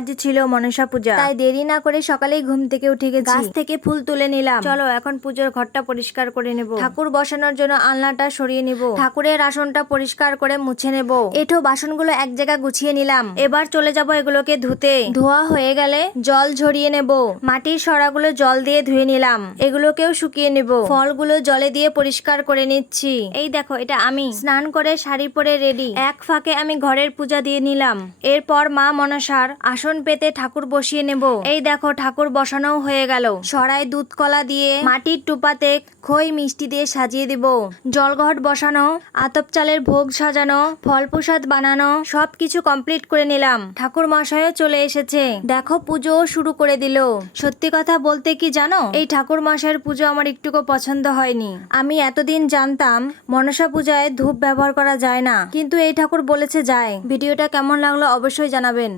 আজ ছিল মনসা পূজা, তাই দেরি না করে সকালেই ঘুম থেকে উঠে গেছি। গাছ থেকে ফুল তুলে নিলাম। চলো এখন পুজোর ঘরটা পরিষ্কার করে নেব। ঠাকুর বসানোর জন্য আলনাটা সরিয়ে নিব। ঠাকুরের আসনটা পরিষ্কার করে মুছে নেব। এঠো বাসনগুলো এক জায়গায় গুছিয়ে নিলাম। এবার চলে যাব এগুলোকে ধুতে। ধোয়া হয়ে গেলে জল ঝরিয়ে নেব। মাটির সরাগুলো জল দিয়ে ধুয়ে নিলাম। এগুলোকেও শুকিয়ে নেব। ফলগুলো জলে দিয়ে পরিষ্কার করে নিচ্ছি। এই দেখো, এটা আমি স্নান করে শাড়ি পরে রেডি। এক ফাঁকে আমি ঘরের পূজা দিয়ে নিলাম। এরপর মা মনসার আসন পেতে ঠাকুর বসিয়ে নেব। এই দেখো, ঠাকুর বসানো হয়ে গেল। সরাই দুধ কলা দিয়ে মাটির টুপাতে খই মিষ্টি দিয়ে সাজিয়ে দিব। জলঘট বসানো, আতপ চালের ভোগ সাজানো, ফল প্রসাদ বানানো সবকিছু কমপ্লিট করে নিলাম। ঠাকুর মশাইও চলে এসেছে। দেখো, পুজো শুরু করে দিল। সত্যি কথা বলতে কি জানো, এই ঠাকুর মশাইয়ের পুজো আমার একটুকু পছন্দ হয়নি। আমি এতদিন জানতাম মনসা পূজায় ধূপ ব্যবহার করা যায় না, কিন্তু এই ঠাকুর বলেছে যায়। ভিডিওটা কেমন লাগলো অবশ্যই জানাবেন।